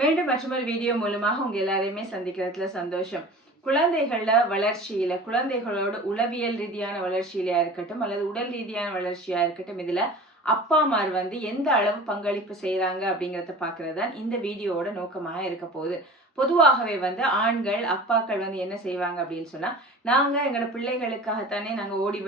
மீண்டும் மற்றொரு வீடியோ மூலமாக உங்க எல்லாரையுமே சந்திக்கிறதுல சந்தோஷம். குழந்தைகள வளர்ச்சியில குழந்தைகளோட உளவியல் ரீதியான வளர்ச்சியிலயா இருக்கட்டும் அல்லது உடல் ரீதியான வளர்ச்சியா இருக்கட்டும், இதுல அப்பாமார் எந்த அளவு பங்களிப்பு செய்யறாங்க அப்படிங்கறத பாக்குறதுதான் இந்த வீடியோவோட நோக்கமாக இருக்க போகுது. பொதுவாகவே ஆண்கள் அப்பாக்கள் என்ன செய்வாங்க அப்படின்னு சொன்னா, நாங்க எங்களோட பிள்ளைகளுக்காகத்தானே நாங்க ஓடி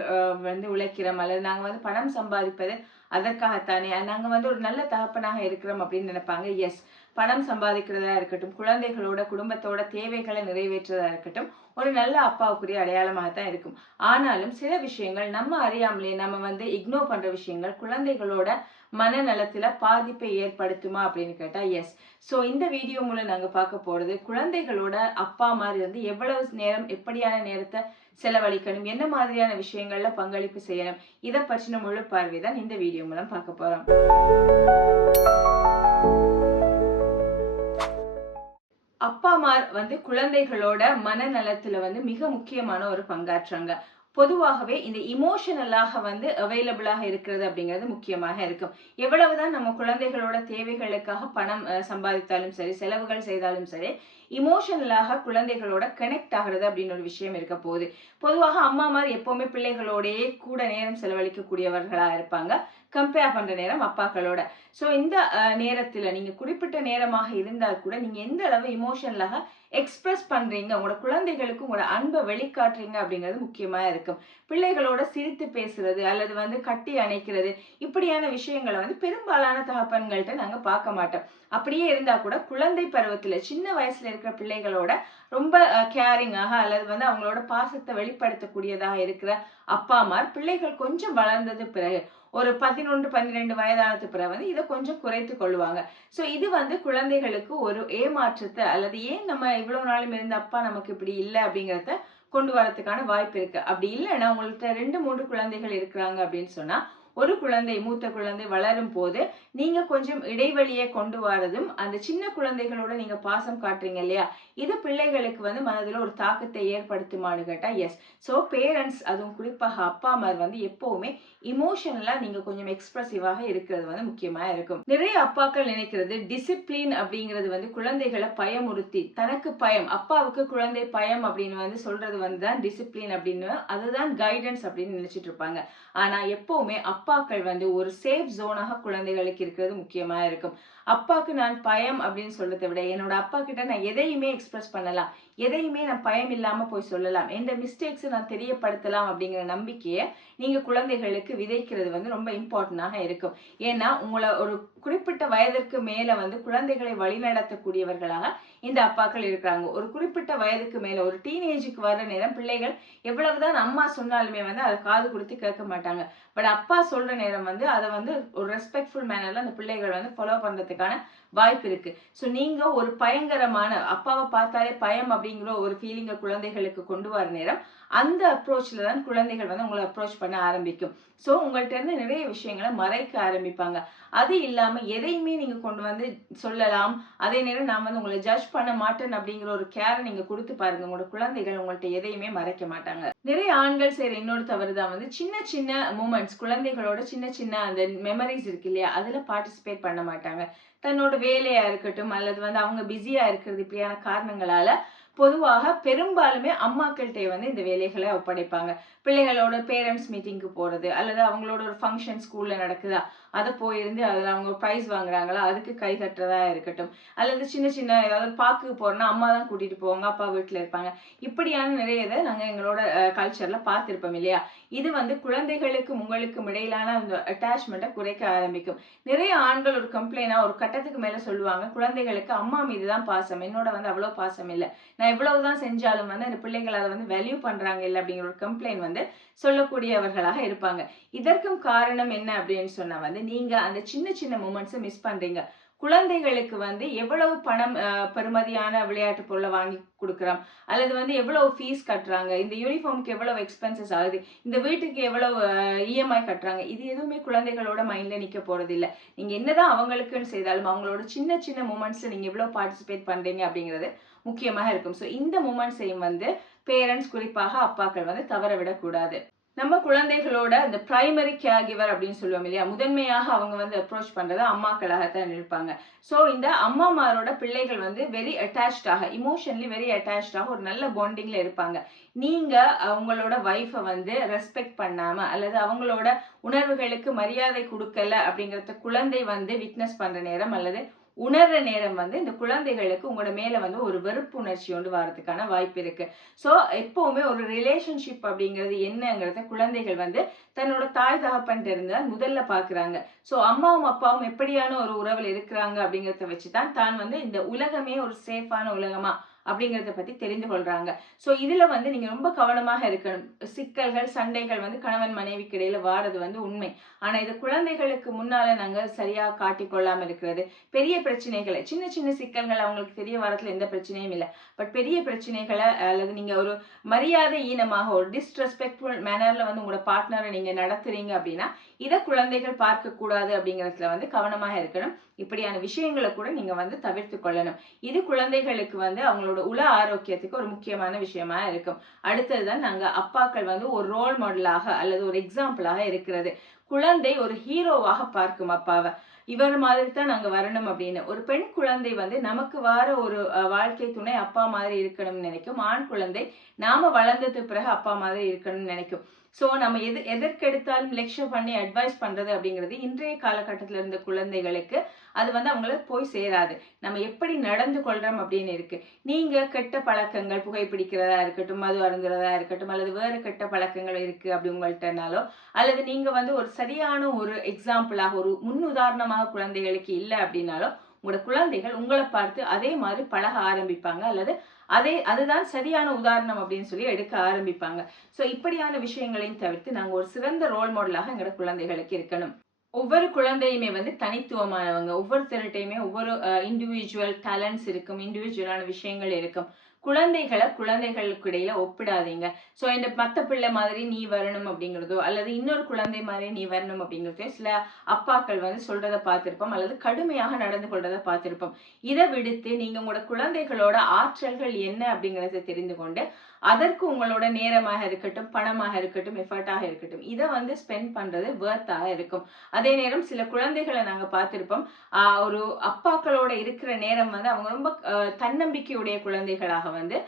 உழைக்கிறோம், அல்லது நாங்க பணம் சம்பாதிப்பது அதற்காகத்தானே, நாங்க ஒரு நல்ல தகப்பனாக இருக்கிறோம் அப்படின்னு நினைப்பாங்க. எஸ், பணம் சம்பாதிக்கிறதா இருக்கட்டும், குழந்தைகளோட குடும்பத்தோட தேவைகளை நிறைவேற்றுறதா இருக்கட்டும், ஒரு நல்ல அப்பாவுக்குரிய அடையாளமாகத்தான் இருக்கும். ஆனாலும் சில விஷயங்கள் நம்ம அறியாமலே நம்ம இக்னோர் பண்ற விஷயங்கள் குழந்தைகளோட மனநலத்துல பாதிப்பை ஏற்படுத்துமா அப்படின்னு கேட்டா எஸ். சோ இந்த வீடியோ மூலம் நாங்க பார்க்க போறது, குழந்தைகளோட அப்பா மாதிரி எவ்வளவு நேரம், எப்படியான நேரத்தை செலவழிக்கணும், என்ன மாதிரியான விஷயங்கள்ல பங்களிப்பு செய்யணும், இதை பற்றின முழு பார்வைதான் இந்த வீடியோ மூலம் பார்க்க போறோம். அப்பாமார் குழந்தைகளோட மனநலத்துல மிக முக்கியமான ஒரு பங்காற்றாங்க. பொதுவாகவே இந்த இமோஷனலாக அவைலபிளாக இருக்கிறது அப்படிங்கிறது முக்கியமாக இருக்கும். எவ்வளவுதான் நம்ம குழந்தைகளோட தேவைகளுக்காக பணம் சம்பாதித்தாலும் சரி, செலவுகள் செய்தாலும் சரி, இமோஷனலாக குழந்தைகளோட கனெக்ட் ஆகிறது அப்படின்னு ஒரு விஷயம் இருக்க போகுது. பொதுவாக அம்மாமார் எப்பவுமே பிள்ளைகளோடயே கூட நேரம் செலவழிக்க கூடியவர்களா இருப்பாங்க, கம்பேர் பண்ற நேரம் அப்பாக்களோட. சோ இந்த நேரத்துல நீங்க குறிப்பிட்ட நேரமாக இருந்தால் கூட நீங்க எந்த அளவு இமோஷனலாக எக்ஸ்பிரஸ் பண்றீங்க, உங்களோட குழந்தைகளுக்கு உங்களோட அன்பை வெளிக்காட்டுறீங்க அப்படிங்கிறது முக்கியமா இருக்கும். பிள்ளைகளோட சிரித்து பேசுறது அல்லது கட்டி அணைக்கிறது, இப்படியான விஷயங்களை பெரும்பாலான தகப்பன்கள்ட்ட நாங்க பார்க்க மாட்டோம். அப்படியே இருந்தா கூட குழந்தை பருவத்துல சின்ன வயசுல இருக்கிற பிள்ளைகளோட ரொம்ப கேரிங்காக அல்லது அவங்களோட பாசத்தை வெளிப்படுத்தக்கூடியதாக இருக்கிற அப்பாமார் பிள்ளைகள் கொஞ்சம் வளர்ந்தது பிறகு, ஒரு 11, 12 வயதானது பிறகு இதை கொஞ்சம் குறைத்து கொள்வாங்க. சோ இது குழந்தைகளுக்கு ஒரு ஏமாற்றத்தை, அல்லது ஏன் நம்ம இவ்வளவு நாளும் இருந்த அப்பா நமக்கு இப்படி இல்லை அப்படிங்கறத கொண்டு வரதுக்கான வாய்ப்பு இருக்கு. அப்படி இல்லைன்னா உங்கள்கிட்ட 2, 3 குழந்தைகள் இருக்கிறாங்க அப்படின்னு சொன்னா, ஒரு குழந்தை, மூத்த குழந்தை வளரும் போது நீங்க கொஞ்சம் இடைவெளியை கொண்டு வரதும், அந்த சின்ன குழந்தைகளோட நீங்க பாசம் காட்டுறீங்க இல்லையா, இது பிள்ளைகளுக்கு மனதுல ஒரு தாக்கத்தை ஏற்படுத்துமான்னு கேட்டா எஸ். சோ பேரண்ட்ஸ், அதுவும் குறிப்பாக அப்பாமார் எப்பவுமே இமோஷனலா நீங்க கொஞ்சம் எக்ஸ்பிரசிவாக இருக்கிறது முக்கியமா இருக்கும். நிறைய அப்பாக்கள் நினைக்கிறது டிசிப்ளின் அப்படிங்கிறது குழந்தைகளை பயமுறுத்தி, தனக்கு பயம், அப்பாவுக்கு குழந்தை பயம் அப்படின்னு சொல்றது தான் டிசிப்ளின் அப்படின்னு, அதுதான் கைடன்ஸ் அப்படின்னு நினைச்சிட்டு இருப்பாங்க. ஆனா எப்பவுமே அப்பாக்கள் ஒரு சேஃப் ஜோனாக குழந்தைகளுக்கு இருக்கிறது முக்கியமா இருக்கும். அப்பாக்கு நான் பயம் அப்படின்னு சொல்றதை விட, என்னோட அப்பா கிட்ட நான் எதையுமே எக்ஸ்பிரஸ் பண்ணலாம், எதையுமே நான் பயம் இல்லாம போய் சொல்லலாம், எந்த மிஸ்டேக்ஸ் நான் தெரியப்படுத்தலாம் அப்படிங்கிற நம்பிக்கையை நீங்க குழந்தைகளுக்கு விதைக்கிறது ரொம்ப இம்பார்ட்டன்டாக இருக்கும். ஏன்னா உங்களை ஒரு குறிப்பிட்ட வயதிற்கு மேல குழந்தைகளை வழிநடத்தக்கூடியவர்களாக இந்த அப்பாக்கள் இருக்கிறாங்க. ஒரு குறிப்பிட்ட வயதுக்கு மேல, ஒரு டீனேஜுக்கு வர்ற நேரம் பிள்ளைகள் எவ்வளவுதான் அம்மா சொன்னாலுமே அதை காது கொடுத்து கேட்க மாட்டாங்க. பட் அப்பா சொல்ற நேரம் அதை ஒரு ரெஸ்பெக்ட்ஃபுல் மேனர்ல அந்த பிள்ளைகள் ஃபாலோ பண்றதுக்கான வாய்ப்பு இருக்கு. சோ நீங்க ஒரு பயங்கரமான, அப்பாவை பார்த்தாலே பயம் அப்படிங்கிற ஒரு ஃபீலிங்க குழந்தைகளுக்கு கொண்டு வர நேரம், அந்த அப்ரோச்ல தான் குழந்தைகள் உங்களை அப்ரோச் பண்ண ஆரம்பிக்கும். சோ உங்கள்ட்ட இருந்து நிறைய விஷயங்களை மறைக்க ஆரம்பிப்பாங்க. அது இல்லாம எதையுமே நீங்க கொண்டு சொல்லலாம், அதே நேரம் நான் உங்களை ஜட்ஜ் பண்ண மாட்டேன் அப்படிங்கிற ஒரு கேரை நீங்க கொடுத்து பாருங்க, உங்களோட குழந்தைகள் உங்கள்ட்ட எதையுமே மறைக்க மாட்டாங்க. நிறைய ஆண்கள் செய்யற இன்னொரு தவறுதான் சின்ன சின்ன மூமெண்ட்ஸ், குழந்தைகளோட சின்ன சின்ன அந்த மெமரிஸ் இருக்கு இல்லையா, அதுல பார்ட்டிசிபேட் பண்ண மாட்டாங்க. தன்னோட வேலையா இருக்கட்டும் அல்லது அவங்க பிஸியா இருக்கிறது, இப்படியான காரணங்களால பொதுவாக பெரும்பாலுமே அம்மாக்கள்கிட்ட இந்த வேலைகளை ஒப்படைப்பாங்க. பிள்ளைகளோட பேரண்ட்ஸ் மீட்டிங்க்கு போறது, அல்லது அவங்களோட ஒரு ஃபங்க்ஷன் ஸ்கூல்ல நடக்குதா, அதை போயிருந்து அதில் அவங்க ப்ரைஸ் வாங்குறாங்களா அதுக்கு கை தட்டுறதா இருக்கட்டும், அல்லது சின்ன சின்ன ஏதாவது பார்க்கு போறோம்னா அம்மா தான் கூட்டிட்டு போவாங்க, அப்பா வீட்டுல இருப்பாங்க. இப்படியான நிறைய இதை நாங்க எங்களோட கல்ச்சர்ல பார்த்திருப்போம் இல்லையா. இது குழந்தைகளுக்கும் உங்களுக்கும் இடையிலான அந்த அட்டாச்மெண்ட்டை குறைக்க ஆரம்பிக்கும். நிறைய ஆண்கள் ஒரு கம்ப்ளைண்டா ஒரு கட்டத்துக்கு மேல சொல்லுவாங்க, குழந்தைகளுக்கு அம்மா மீதுதான் பாசம், என்னோட அவ்வளவு பாசம் இல்லை, நான் எவ்வளவுதான் செஞ்சாலும் அந்த பிள்ளைகள் அதை வேல்யூ பண்றாங்க இல்லை அப்படிங்கிற ஒரு கம்ப்ளைண்ட் சொல்லக்கூடியவர்களாக இருப்பாங்க. இதற்கும் காரணம் என்ன அப்படின்னு சொன்னா நீங்க அந்த சின்ன சின்ன மூமெண்ட்ஸை மிஸ் பண்றீங்க. குழந்தைகளுக்கு எவ்வளவு பணம் பெறுமதியான விளையாட்டு பொருளை வாங்கி கொடுக்குறோம், அல்லது எவ்வளவு ஃபீஸ் கட்டுறாங்க, இந்த யூனிஃபார்முக்கு எவ்வளவு எக்ஸ்பென்சஸ் ஆகுது, இந்த வீட்டுக்கு எவ்வளவு இஎம்ஐ கட்டுறாங்க, இது எதுவுமே குழந்தைகளோட மைண்ட்ல நிக்க போறது இல்லை. நீங்க என்னதான் அவங்களுக்குன்னு செய்தாலும் அவங்களோட சின்ன சின்ன மூமெண்ட்ஸ்ல நீங்க எவ்வளவு பார்ட்டிசிபேட் பண்றீங்க அப்படிங்கிறது முக்கியமாக இருக்கும். ஸோ இந்த மூமெண்ட்ஸையும் பேரண்ட்ஸ், குறிப்பாக அப்பாக்கள் தவற விடக்கூடாது. நம்ம குழந்தைகளோட இந்த பிரைமரி கேர் கிவர் அப்படின்னு சொல்லுவோம் இல்லையா, முதன்மையாக அவங்க வந்து அப்ரோச் பண்றது அம்மாக்களாகத்தான் இருப்பாங்க. ஸோ இந்த அம்மாமாரோட பிள்ளைகள் வந்து வெரி அட்டாச்சாக, இமோஷனலி வெரி அட்டாச்சாக ஒரு நல்ல பாண்டிங்ல இருப்பாங்க. நீங்க அவங்களோட வைஃபை வந்து ரெஸ்பெக்ட் பண்ணாம அல்லது அவங்களோட உணர்வுகளுக்கு மரியாதை கொடுக்கல அப்படிங்கறத குழந்தை வந்து விட்னஸ் பண்ற நேரம் அல்லது உணர்ற நேரம் வந்து இந்த குழந்தைகளுக்கு உங்களோட மேல வந்து ஒரு வெறுப்பு உணர்ச்சி கொண்டு வரதுக்கான வாய்ப்பு இருக்கு. ஸோ எப்பவுமே ஒரு ரிலேஷன்ஷிப் அப்படிங்கிறது என்னங்கிறத குழந்தைகள் வந்து தன்னோட தாய் தகப்பன் இருந்து முதல்ல பாக்குறாங்க. ஸோ அம்மாவும் அப்பாவும் எப்படியான ஒரு உறவில் இருக்கிறாங்க அப்படிங்கிறத வச்சுதான் தான் வந்து இந்த உலகமே ஒரு சேஃபான உலகமா அப்படிங்கறத பத்தி தெரிந்து கொள்றாங்க. சோ இதுல வந்து நீங்க ரொம்ப கவனமாக இருக்கணும். சிக்கல்கள் சண்டைகள் வந்து கணவன் மனைவிக்கு இடையில வாரது வந்து உண்மை. ஆனா இது குழந்தைகளுக்கு முன்னால நாங்க சரியா காட்டிக்கொள்ளாம இருக்கிறது, பெரிய பிரச்சனைகளை சின்ன சின்ன சிக்கல்கள் அவங்களுக்கு தெரிய வரதுல எந்த பிரச்சனையும் இல்லை. பட் பெரிய பிரச்சனைகளை அல்லது நீங்க ஒரு மரியாதை ஈனமாக ஒரு டிஸ்ரெஸ்பெக்ட்ஃபுல் மேனர்ல வந்து உங்களோட பார்ட்னரை நீங்க நடத்துறீங்க அப்படின்னா இதை குழந்தைகள் பார்க்க கூடாது அப்படிங்கறதுல வந்து கவனமாக இருக்கணும். இப்படியான விஷயங்களை கூட நீங்க வந்து தவிர்த்து கொள்ளணும். இது குழந்தைகளுக்கு வந்து அவங்களோட உள ஆரோக்கியத்துக்கு ஒரு முக்கியமான விஷயமா இருக்கும். அடுத்ததுதான் நாங்க அப்பாக்கள் வந்து ஒரு ரோல் மாடலாக அல்லது ஒரு எக்ஸாம்பிளாக இருக்கிறது. குழந்தை ஒரு ஹீரோவாக பார்க்கும் அப்பாவை. இவர் மாதிரி தான் நாங்க வரணும் அப்படின்னு. ஒரு பெண் குழந்தை வந்து நமக்கு வர ஒரு வாழ்க்கை துணை அப்பா மாதிரி இருக்கணும்னு நினைக்கும். ஆண் குழந்தை நாம வளர்ந்ததுக்கு பிறகு அப்பா மாதிரி இருக்கணும்னு நினைக்கும். சோ நம்ம எதற்கெடுத்தாலும் லெக்சர் பண்ணி அட்வைஸ் பண்றது அப்படிங்கிறது இன்றைய காலகட்டத்துல இருந்த குழந்தைகளுக்கு அது வந்து அவங்களுக்கு போய் சேராது. நம்ம எப்படி நடந்து கொள்றோம் அப்படின்னு இருக்கு. நீங்க கெட்ட பழக்கங்கள், புகைப்பிடிக்கிறதா இருக்கட்டும், மது அருந்துறதா இருக்கட்டும், அல்லது வேறு கெட்ட பழக்கங்கள் இருக்கு அப்படி உங்கள்கிட்டனாலோ, அல்லது நீங்க வந்து ஒரு சரியான ஒரு எக்ஸாம்பிளாக ஒரு முன்னுதாரணமாக குழந்தைகளுக்கு இல்லை அப்படின்னாலோ உங்களோட குழந்தைகள் உங்களை பார்த்து அதே மாதிரி பழக ஆரம்பிப்பாங்க அல்லது அதுதான் சரியான உதாரணம் அப்படின்னு சொல்லி எடுக்க ஆரம்பிப்பாங்க. சோ இப்படியான விஷயங்களையும் தவிர்த்து நாங்க ஒரு சிறந்த ரோல் மாடலாக எங்களோட குழந்தைகளுக்கு இருக்கணும். ஒவ்வொரு குழந்தையுமே வந்து தனித்துவமானவங்க. ஒவ்வொருத்தருட்டையுமே ஒவ்வொரு இண்டிவிஜுவல் டேலண்ட்ஸ் இருக்கும், இண்டிவிஜுவலான விஷயங்கள் இருக்கும். குழந்தைகளை குழந்தைகளுக்கு இடையில ஒப்பிடாதீங்க. சோ இந்த மத்த பிள்ளை மாதிரி நீ வரணும் அப்படிங்கிறதோ அல்லது இன்னொரு குழந்தை மாதிரி நீ வரணும் அப்படிங்கிறதோ சில அப்பாக்கள் வந்து சொல்றதை பார்த்திருப்போம் அல்லது கடுமையாக நடந்து கொள்றதை பார்த்திருப்போம். இதை விடுத்து நீங்க உங்களோட குழந்தைகளோட ஆற்றல்கள் என்ன அப்படிங்கறத தெரிந்து கொண்டு அதற்கு உங்களோட நேரமாக இருக்கட்டும், பணமாக இருக்கட்டும், எஃபர்ட்டாக இருக்கட்டும், இதை வந்து ஸ்பெண்ட் பண்றது வர்த்தாக இருக்கும். அதே நேரம் சில குழந்தைகளை நாங்க பார்த்திருப்போம், ஒரு அப்பாக்களோட இருக்கிற நேரம் வந்து அவங்க ரொம்ப தன்னம்பிக்கையுடைய குழந்தைகளாக வந்து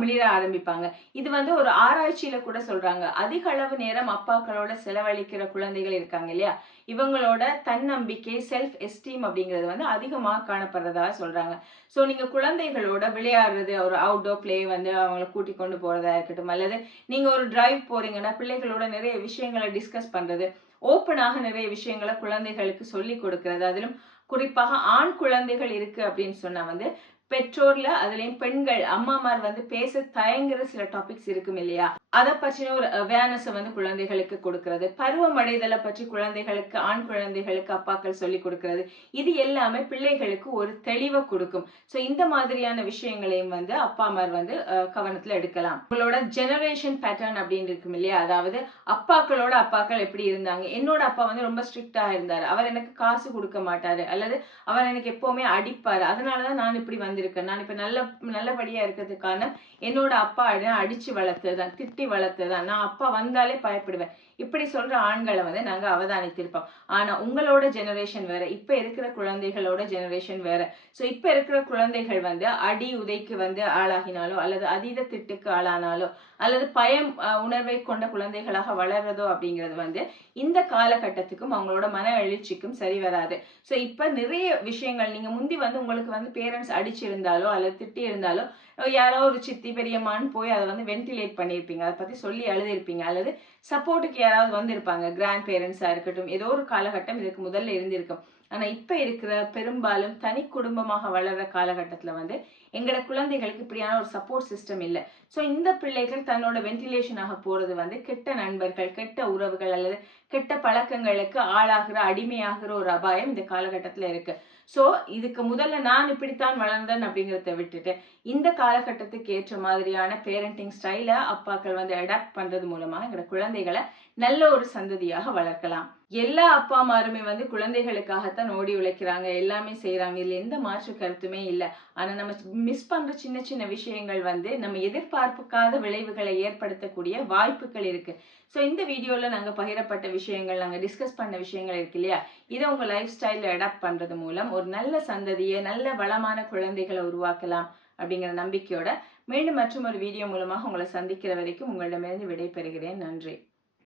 மிளிர ஆரம்பிப்பாங்க. இது வந்து ஒரு ஆராய்ச்சியில கூட சொல்றாங்க. அதிக அளவு நேரம் அப்பாக்களோட செலவழிக்கிற குழந்தைகள் இருக்காங்க இல்லையா, இவங்களோட தன்னம்பிக்கை செல்ஃப் எஸ்டீம் அப்படிங்கிறது வந்து அதிகமாக காணப்படுறதா சொல்றாங்க. சோ நீங்க குழந்தைகளோட விளையாடுறது, ஒரு அவுட்டோர் பிளே வந்து அவங்களை கூட்டி கொண்டு போறதா இருக்கட்டும், அல்லது நீங்க ஒரு டிரைவ் போறீங்கன்னா பிள்ளைகளோட நிறைய விஷயங்களை டிஸ்கஸ் பண்றது, ஓப்பனாக நிறைய விஷயங்களை குழந்தைகளுக்கு சொல்லி கொடுக்கிறது. அதிலும் குறிப்பாக ஆண் குழந்தைகள் இருக்கு அப்படின்னு சொன்னா வந்து பெற்றோர்ல அதுலயும் பெண்கள் அம்மாமார் வந்து பேச தயங்குற சில டாபிக்ஸ் இருக்கும் இல்லையா, அதை பற்றின ஒரு அவேர்னஸ் வந்து குழந்தைகளுக்கு கொடுக்கிறது. பருவம் அடைதலை பற்றி குழந்தைகளுக்கு, ஆண் குழந்தைகளுக்கு அப்பாக்கள் சொல்லி கொடுக்கிறது. இது எல்லாமே பிள்ளைகளுக்கு ஒரு தெளிவை கொடுக்கும். சோ இந்த மாதிரியான விஷயங்களையும் வந்து அப்பாமார் வந்து கவனத்துல எடுக்கலாம். உங்களோட ஜெனரேஷன் பேட்டர்ன் அப்படின்னு இருக்கும் இல்லையா, அதாவது அப்பாக்களோட அப்பாக்கள் எப்படி இருந்தாங்க. என்னோட அப்பா வந்து ரொம்ப ஸ்ட்ரிக்டா இருந்தாரு, அவர் எனக்கு காசு கொடுக்க மாட்டாரு, அல்லது அவர் எனக்கு எப்பவுமே அடிப்பாரு, அதனாலதான் நான் இப்படி வந்திருக்கேன், நான் இப்ப நல்லபடியா இருக்கிறதுக்கான என்னோட அப்பா அடிச்சு வளர்த்ததுதான், திட்டி வளர்த்ததுதான், நான் அப்பா வந்தாலே பயப்படுவேன், இப்படி சொல்ற ஆண்களை வந்து நாங்க அவதானித்திருப்போம். ஆனா உங்களோட ஜெனரேஷன் வேற, இப்ப இருக்கிற குழந்தைகளோட ஜெனரேஷன் வேற. சோ இப்ப இருக்கிற குழந்தைகள் வந்து அடி உதைக்கு வந்து ஆளாகினாலோ அல்லது அதீத திட்டுக்கு ஆளானாலோ அல்லது பயம் உணர்வை கொண்ட குழந்தைகளாக வளர்றதோ அப்படிங்கிறது வந்து இந்த காலகட்டத்துக்கும் அவங்களோட மன எழுச்சிக்கும் சரி வராது. சோ இப்ப நிறைய விஷயங்கள் நீங்க முந்தி வந்து உங்களுக்கு வந்து பேரண்ட்ஸ் அடிச்சிருந்தாலோ அல்லது திட்டி இருந்தாலோ யாரோ ஒரு சித்தி பெரியம்மான்னு போய் அதை வந்து வென்டிலேட் பண்ணியிருப்பீங்க, அதை பத்தி சொல்லி எழுதிருப்பீங்க, அல்லது சப்போர்ட்டுக்கு யாராவது வந்திருப்பாங்க, கிராண்ட் பேரண்ட்ஸா இருக்கட்டும். ஏதோ ஒரு காலகட்டம் இதுக்கு முதல்ல இருந்திருக்கும். ஆனா இப்ப இருக்கிற பெரும்பாலும் தனி குடும்பமாக வளர்ற காலகட்டத்துல வந்து எங்களோட குழந்தைகளுக்கு இப்படியான ஒரு சப்போர்ட் சிஸ்டம் இல்லை. சோ இந்த பிள்ளைகள் தன்னோட வென்டிலேஷனாக போறது வந்து கெட்ட நண்பர்கள், கெட்ட உறவுகள் அல்லது கெட்ட பழக்கங்களுக்கு ஆளாகிற, அடிமையாகிற ஒரு அபாயம் இந்த காலகட்டத்துல இருக்கு. சோ இதுக்கு முதல்ல நான் இப்படித்தான் வளர்ந்தேன் அப்படிங்கிறத விட்டுட்டு இந்த காலகட்டத்துக்கு ஏற்ற மாதிரியான பேரண்டிங் ஸ்டைல அப்பாக்கள் வந்து அடாப்ட் பண்றது மூலமா எங்களோட குழந்தைகளை நல்ல ஒரு சந்ததியாக வளர்க்கலாம். எல்லா அப்பா அம்மாருமே வந்து குழந்தைகளுக்காகத்தான் ஓடி உழைக்கிறாங்க, எல்லாமே செய்யறாங்க. இதுல எந்த மாற்று கருத்துமே இல்ல. ஆனா நம்ம மிஸ் பண்ற சின்ன சின்ன விஷயங்கள் வந்து நம்ம எதிர்பார்க்காத விளைவுகளை ஏற்படுத்தக்கூடிய வாய்ப்புகள் இருக்கு. ஸோ இந்த வீடியோல நாங்க பகிரப்பட்ட விஷயங்கள், நாங்க டிஸ்கஸ் பண்ண விஷயங்கள் இருக்கு இல்லையா, இதை உங்க லைஃப் ஸ்டைல்ல அடாப்ட் பண்றது மூலம் ஒரு நல்ல சந்ததியை, நல்ல வளமான குழந்தைகளை உருவாக்கலாம் அப்படிங்கிற நம்பிக்கையோட மீண்டும் மற்றும் ஒரு வீடியோ மூலமாக உங்களை சந்திக்கிற வரைக்கும் உங்களிடமிருந்து விடை பெறுகிறேன். நன்றி.